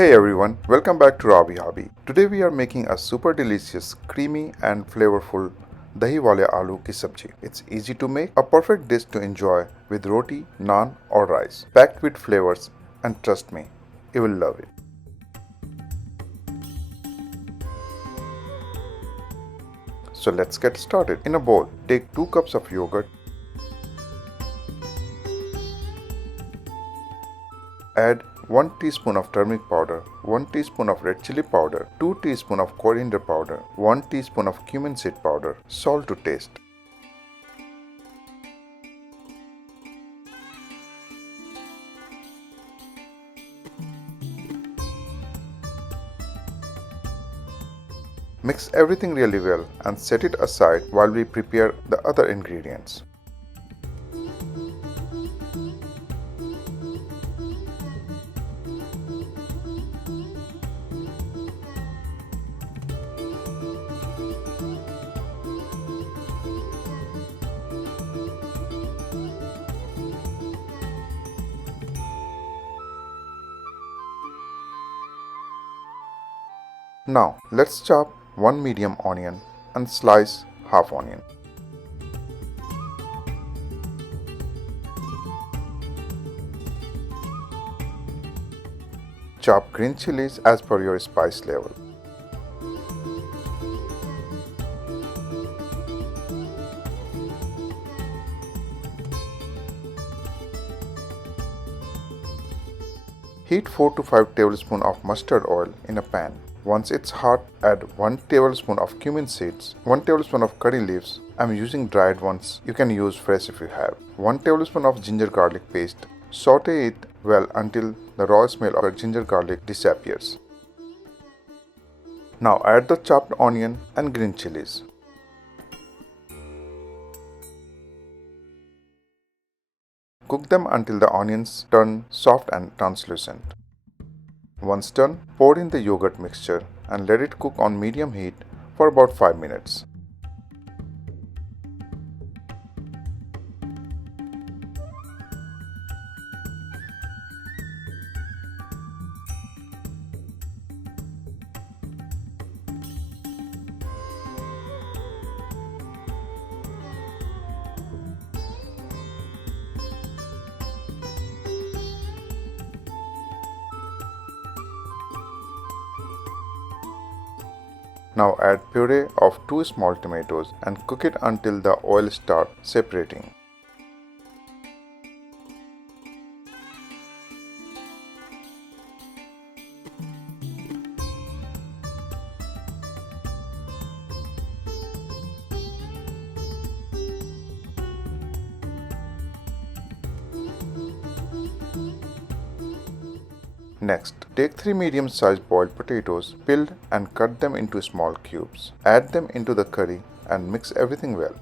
Hey everyone, welcome back to Robby Hobby. Today we are making a super delicious, creamy and flavorful Dahi Wale Aloo ki Sabzi. It's easy to make, a perfect dish to enjoy with roti, naan or rice. Packed with flavors and trust me, you will love it. So let's get started. In a bowl, take 2 cups of yogurt. Add 1 teaspoon of turmeric powder, 1 teaspoon of red chili powder, 2 teaspoon of coriander powder, 1 teaspoon of cumin seed powder, salt to taste. Mix everything really well and set it aside while we prepare the other ingredients. Now let's chop 1 medium onion and slice half onion. Chop green chilies as per your spice level. Heat 4 to 5 tablespoons of mustard oil in a pan. Once it's hot, add 1 tablespoon of cumin seeds, 1 tablespoon of curry leaves. I'm using dried ones. You can use fresh if you have. 1 tablespoon of ginger garlic paste. Saute it well until the raw smell of ginger garlic disappears. Now add the chopped onion and green chilies. Cook them until the onions turn soft and translucent. Once done, pour in the yogurt mixture and let it cook on medium heat for about 5 minutes. Now add puree of 2 small tomatoes and cook it until the oil starts separating. Next, take 3 medium-sized boiled potatoes, peeled and cut them into small cubes. Add them into the curry and mix everything well.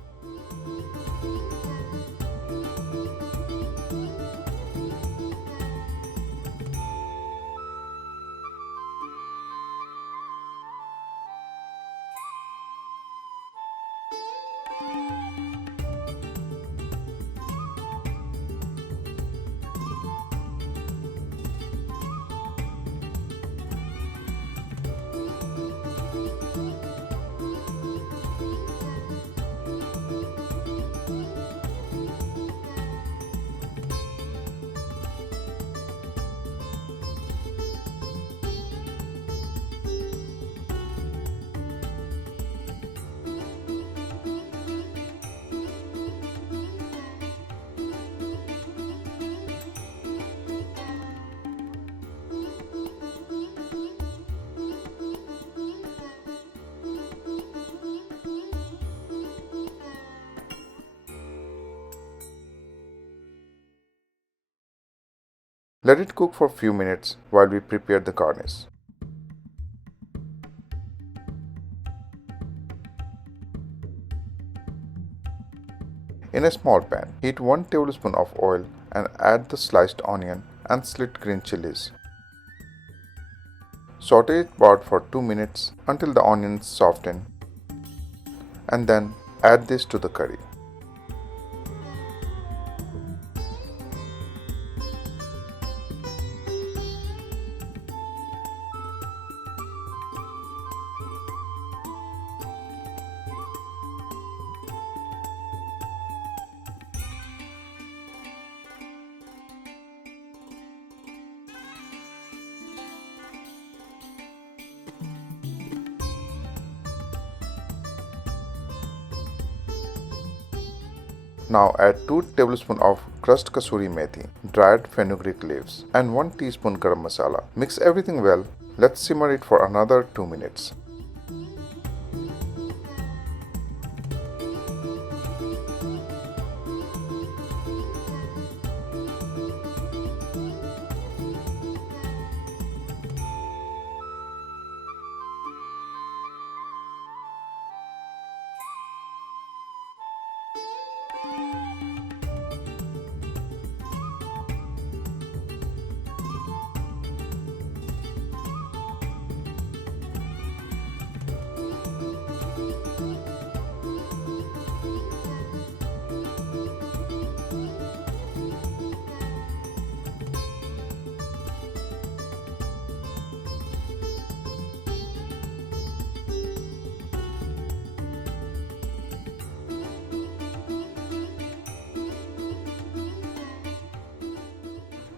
Let it cook for a few minutes while we prepare the garnish. In a small pan, heat 1 tablespoon of oil and add the sliced onion and slit green chilies. Saute it about for 2 minutes until the onions soften and then add this to the curry. Now add 2 tablespoons of crushed kasuri methi, dried fenugreek leaves, and 1 teaspoon garam masala. Mix everything well. Let's simmer it for another 2 minutes.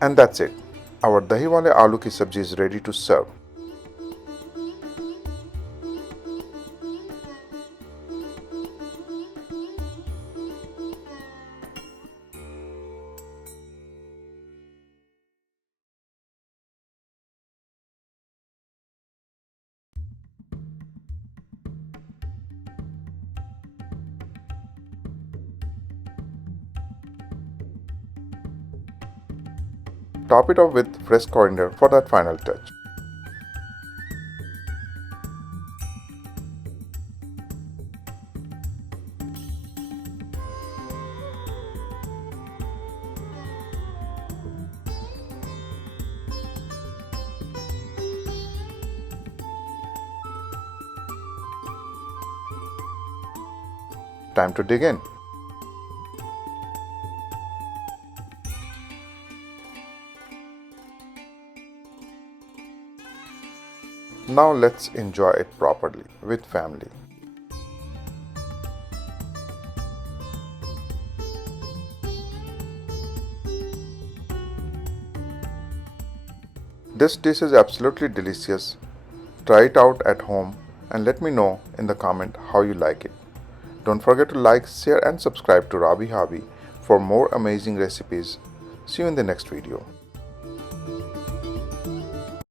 And that's it. Our Dahi Wale Aloo Ki Sabzi is ready to serve. Top it off with fresh coriander for that final touch. Time to dig in. Now let's enjoy it properly with family. This dish is absolutely delicious. Try it out at home and let me know in the comment how you like it. Don't forget to like, share and subscribe to Robby Hobby for more amazing recipes. See you in the next video.